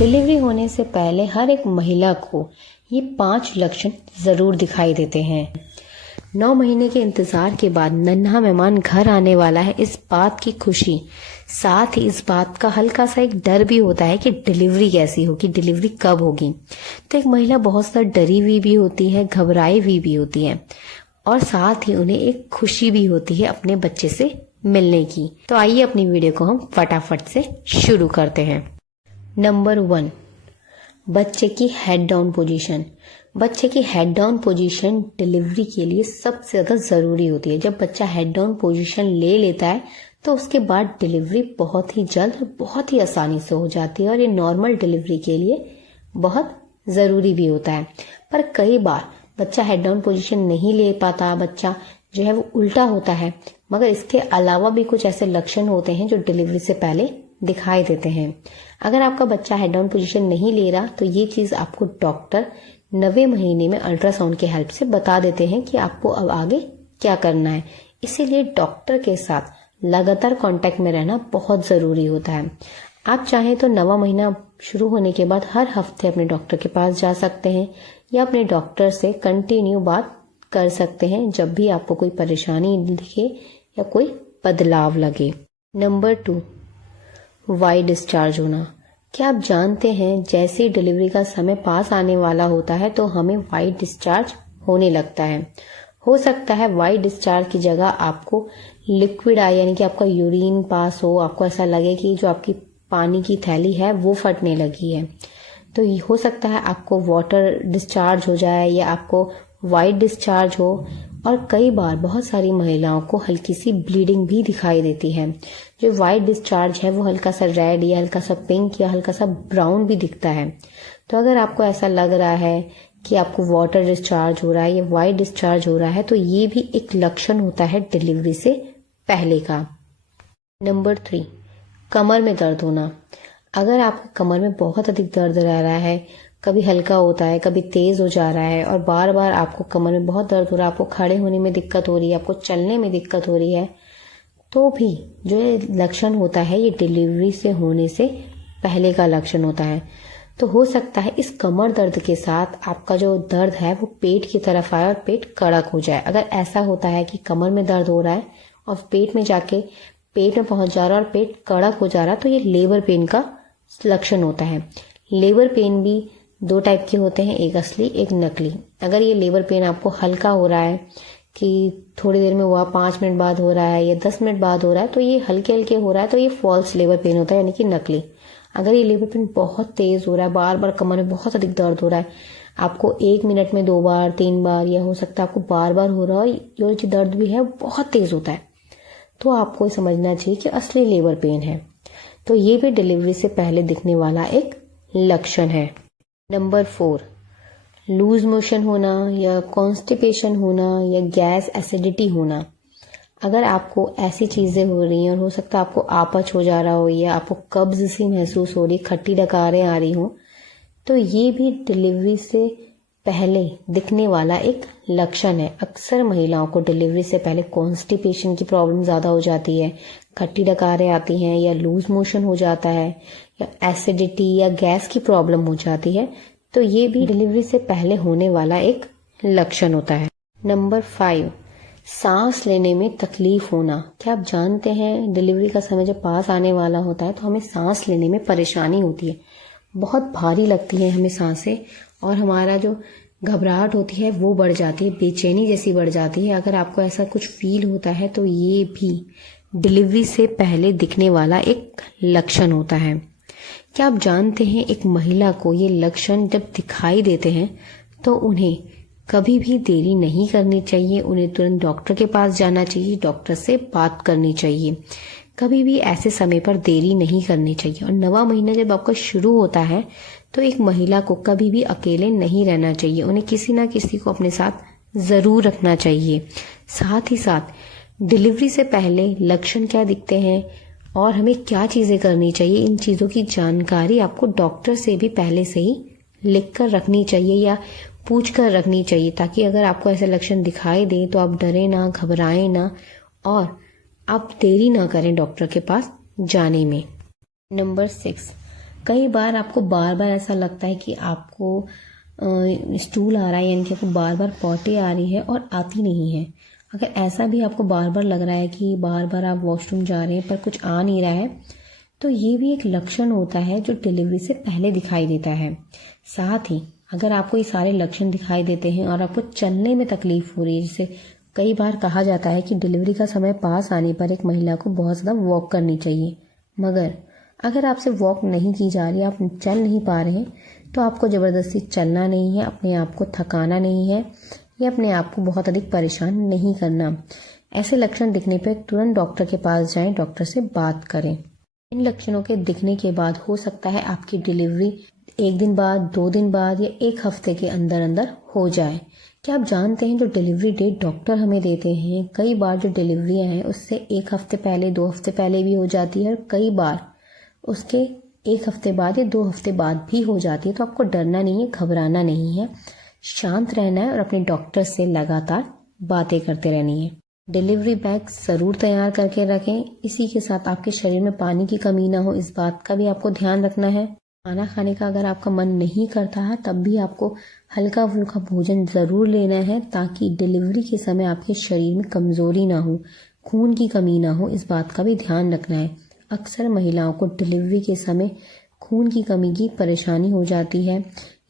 Delivery होने से पहले हर एक महिला को ये 5 लक्षण जरूर दिखाई देते हैं। 9 महीने के इंतजार के बाद नन्हा मेहमान घर आने वाला है, इस बात की खुशी, साथ ही इस बात का हल्का सा एक डर भी होता है कि डिलीवरी कैसी होगी, डिलीवरी कब होगी। तो एक महिला बहुत सा डरी हुई भी होती है, घबराई हुई भी होती है, और साथ ही उन्हें एक खुशी भी होती है अपने बच्चे से मिलने की। तो आइए अपनी वीडियो को हम फटाफट से शुरू करते हैं। नंबर 1, बच्चे की हेड डाउन पोजीशन। बच्चे की हेड डाउन पोजीशन डिलीवरी के लिए सबसे ज्यादा जरूरी होती है। जब बच्चा हेड डाउन पोजीशन ले लेता है तो उसके बाद डिलीवरी बहुत ही जल्द, बहुत ही आसानी से हो जाती है, और ये नॉर्मल डिलीवरी के लिए बहुत जरूरी भी होता है। पर कई बार बच्चा हेड डाउन पोजीशन नहीं ले पाता, बच्चा जो है वो उल्टा होता है। मगर इसके अलावा भी कुछ ऐसे लक्षण होते हैं जो डिलीवरी से पहले दिखाई देते हैं। अगर आपका बच्चा हेड डाउन पोजीशन नहीं ले रहा तो ये चीज आपको डॉक्टर 9वें महीने में अल्ट्रासाउंड की हेल्प से बता देते हैं कि आपको अब आगे क्या करना है। इसीलिए डॉक्टर के साथ लगातार कांटेक्ट में रहना बहुत जरूरी होता है। आप चाहें तो 9वां महीना शुरू होने के बाद हर हफ्ते अपने डॉक्टर के पास जा सकते हैं, या अपने डॉक्टर से कंटिन्यू बात कर सकते हैं जब भी आपको कोई परेशानी दिखे या कोई बदलाव लगे। नंबर 2, वाई डिस्चार्ज होना। क्या आप जानते हैं जैसे डिलीवरी का समय पास आने वाला होता है तो हमें वाई डिस्चार्ज होने लगता है। हो सकता है वाई डिस्चार्ज की जगह आपको लिक्विड आए, यानी कि आपका यूरिन पास हो, आपको ऐसा लगे कि जो आपकी पानी की थैली है वो फटने लगी है। तो ये हो सकता है आपको वाटर डिस्चार्ज हो जाए या आपको वाइट डिस्चार्ज हो। और कई बार बहुत सारी महिलाओं को हल्की सी ब्लीडिंग भी दिखाई देती है। जो वाइट डिस्चार्ज है वो हल्का सा रेड या हल्का सा पिंक या हल्का सा ब्राउन भी दिखता है। तो अगर आपको ऐसा लग रहा है कि आपको वाटर डिस्चार्ज हो रहा है या वाइट डिस्चार्ज हो रहा है तो ये भी एक लक्षण होता है डिलीवरी से पहले का। नंबर 3, कमर में दर्द होना। अगर आपके कमर में बहुत अधिक दर्द रह रहा है, कभी हल्का होता है, कभी तेज हो जा रहा है, और बार बार आपको कमर में बहुत दर्द हो रहा है, आपको खड़े होने में दिक्कत हो रही है, आपको चलने में दिक्कत हो रही है, तो भी जो ये लक्षण होता है ये डिलीवरी से होने से पहले का लक्षण होता है। तो हो सकता है इस कमर दर्द के साथ आपका जो दर्द है वो पेट की तरफ आए और पेट कड़क हो जाए। अगर ऐसा होता है कि कमर में दर्द हो रहा है और पेट में जाके पेट में पहुंच जा रहा है और पेट कड़क हो जा रहा है तो ये लेबर पेन का लक्षण होता है। लेबर पेन भी 2 टाइप के होते हैं, एक असली एक नकली। अगर ये लेबर पेन आपको हल्का हो रहा है कि थोड़ी देर में हुआ, 5 मिनट बाद हो रहा है या 10 मिनट बाद हो रहा है, तो ये हल्के हल्के हो रहा है, तो ये फॉल्स लेबर पेन होता है, यानी कि नकली। अगर ये लेबर पेन बहुत तेज हो रहा है, बार बार कमर में बहुत अधिक दर्द हो रहा है, आपको 1 मिनट में 2 बार 3 बार या हो सकता है आपको बार बार हो रहा है, जो दर्द भी है बहुत तेज होता है, तो आपको समझना चाहिए कि असली लेबर पेन है। तो ये भी डिलीवरी से पहले दिखने वाला एक लक्षण है। नंबर 4, लूज मोशन होना या कॉन्स्टिपेशन होना या गैस एसिडिटी होना। अगर आपको ऐसी चीजें हो रही हैं और हो सकता है आपको आपच हो जा रहा हो या आपको कब्ज सी महसूस हो रही, खट्टी डकारें आ रही हो, तो ये भी डिलीवरी से पहले दिखने वाला एक लक्षण है। अक्सर महिलाओं को डिलीवरी से पहले कॉन्स्टिपेशन की प्रॉब्लम ज्यादा हो जाती है, खट्टी डकारें आती हैं या लूज मोशन हो जाता है या एसिडिटी या गैस की प्रॉब्लम हो जाती है, तो ये भी डिलीवरी से पहले होने वाला एक लक्षण होता है। नंबर 5, सांस लेने में तकलीफ होना। क्या आप जानते हैं डिलीवरी का समय जब पास आने वाला होता है तो हमें सांस लेने में परेशानी होती है, बहुत भारी लगती है हमें सांसें, और हमारा जो घबराहट होती है वो बढ़ जाती है, बेचैनी जैसी बढ़ जाती है। अगर आपको ऐसा कुछ फील होता है तो ये भी डिलीवरी से पहले दिखने वाला एक लक्षण होता है। क्या आप जानते हैं एक महिला को ये लक्षण जब दिखाई देते हैं तो उन्हें कभी भी देरी नहीं करनी चाहिए, उन्हें तुरंत डॉक्टर के पास जाना चाहिए, डॉक्टर से बात करनी चाहिए। कभी भी ऐसे समय पर देरी नहीं करनी चाहिए। और 9वां महीना जब आपका शुरू होता है तो एक महिला को कभी भी अकेले नहीं रहना चाहिए, उन्हें किसी ना किसी को अपने साथ जरूर रखना चाहिए। साथ ही साथ डिलीवरी से पहले लक्षण क्या दिखते हैं और हमें क्या चीजें करनी चाहिए, इन चीजों की जानकारी आपको डॉक्टर से भी पहले से ही लिख कर रखनी चाहिए या पूछ कर रखनी चाहिए, ताकि अगर आपको ऐसे लक्षण दिखाई दे तो आप डरे ना, घबराएं ना और आप देरी ना करें डॉक्टर के पास जाने में। नंबर 6, कई बार आपको बार बार ऐसा लगता है कि आपको स्टूल आ रहा है, यानी कि आपको बार बार पॉटी आ रही है और आती नहीं है। अगर ऐसा भी आपको बार बार लग रहा है कि बार बार आप वॉशरूम जा रहे हैं पर कुछ आ नहीं रहा है, तो ये भी एक लक्षण होता है जो डिलीवरी से पहले दिखाई देता है। साथ ही अगर आपको ये सारे लक्षण दिखाई देते हैं और आपको चलने में तकलीफ हो रही है, जैसे कई बार कहा जाता है कि डिलीवरी का समय पास आने पर एक महिला को बहुत ज़्यादा वॉक करनी चाहिए, मगर अगर आपसे वॉक नहीं की जा रही, आप चल नहीं पा रहे हैं, तो आपको ज़बरदस्ती चलना नहीं है, अपने आप को थकाना नहीं है या अपने आप को बहुत अधिक परेशान नहीं करना। ऐसे लक्षण दिखने पर तुरंत डॉक्टर के पास जाएं, डॉक्टर से बात करें। इन लक्षणों के दिखने के बाद हो सकता है आपकी डिलीवरी 1 दिन बाद, 2 दिन बाद या 1 हफ्ते के अंदर अंदर हो जाए। क्या आप जानते हैं जो डिलीवरी डेट डॉक्टर हमें देते हैं, कई बार जो डिलीवरियां हैं उससे 1 हफ्ते पहले, 2 हफ्ते पहले भी हो जाती है और कई बार उसके 1 हफ्ते बाद या 2 हफ्ते बाद भी हो जाती है। तो आपको डरना नहीं है, घबराना नहीं है, शांत रहना है और अपने डॉक्टर से लगातार बातें करते रहनी है। डिलीवरी बैग ज़रूर तैयार करके रखें। इसी के साथ आपके शरीर में पानी की कमी ना हो, इस बात का भी आपको ध्यान रखना है। खाना खाने का अगर आपका मन नहीं करता है तब भी आपको हल्का फुल्का भोजन ज़रूर लेना है, ताकि डिलीवरी के समय आपके शरीर में कमज़ोरी ना हो, खून की कमी ना हो, इस बात का भी ध्यान रखना है। अक्सर महिलाओं को डिलीवरी के समय खून की कमी की परेशानी हो जाती है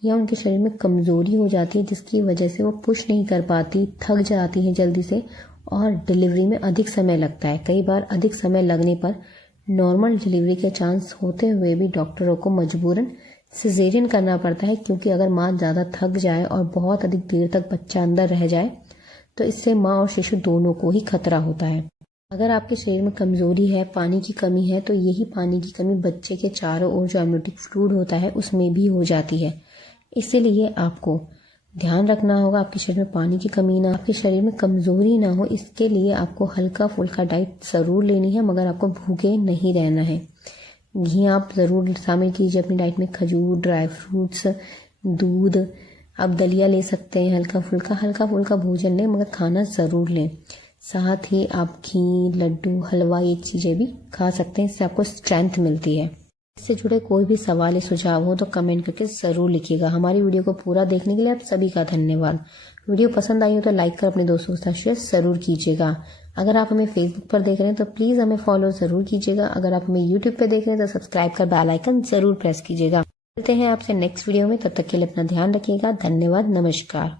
या उनके शरीर में कमज़ोरी हो जाती है, जिसकी वजह से वो पुश नहीं कर पाती, थक जाती हैं जल्दी से और डिलीवरी में अधिक समय लगता है। कई बार अधिक समय लगने पर नॉर्मल डिलीवरी के चांस होते हुए भी डॉक्टरों को मजबूरन सिजेरियन करना पड़ता है, क्योंकि अगर माँ ज़्यादा थक जाए और बहुत अधिक देर तक बच्चा अंदर रह जाए तो इससे माँ और शिशु दोनों को ही खतरा होता है। अगर आपके शरीर में कमज़ोरी है, पानी की कमी है, तो यही पानी की कमी बच्चे के चारों ओर जो एमनियोटिक फ्लूइड होता है उसमें भी हो जाती है। इसीलिए आपको ध्यान रखना होगा आपके शरीर में पानी की कमी ना, आपके शरीर में कमज़ोरी ना हो। इसके लिए आपको हल्का फुल्का डाइट ज़रूर लेनी है, मगर आपको भूखे नहीं रहना है। घी आप ज़रूर शामिल कीजिए अपनी डाइट में, खजूर, ड्राई फ्रूट्स, दूध, आप दलिया ले सकते हैं। हल्का फुल्का भोजन लें, मगर खाना ज़रूर लें। साथ ही आप घी, लड्डू, हलवा, ये चीज़ें भी खा सकते हैं, इससे आपको स्ट्रेंथ मिलती है। इससे जुड़े कोई भी सवाल या सुझाव हो तो कमेंट करके ज़रूर लिखिएगा। हमारी वीडियो को पूरा देखने के लिए आप सभी का धन्यवाद। वीडियो पसंद आई हो तो लाइक कर अपने दोस्तों के साथ शेयर ज़रूर कीजिएगा। अगर आप हमें फेसबुक पर देख रहे हैं तो प्लीज़ हमें फॉलो ज़रूर कीजिएगा। अगर आप हमें यूट्यूब पर देख रहे हैं तो सब्सक्राइब कर बेल आइकन ज़रूर प्रेस कीजिएगा। मिलते हैं आपसे नेक्स्ट वीडियो में, तब तक के लिए अपना ध्यान रखिएगा। धन्यवाद, नमस्कार।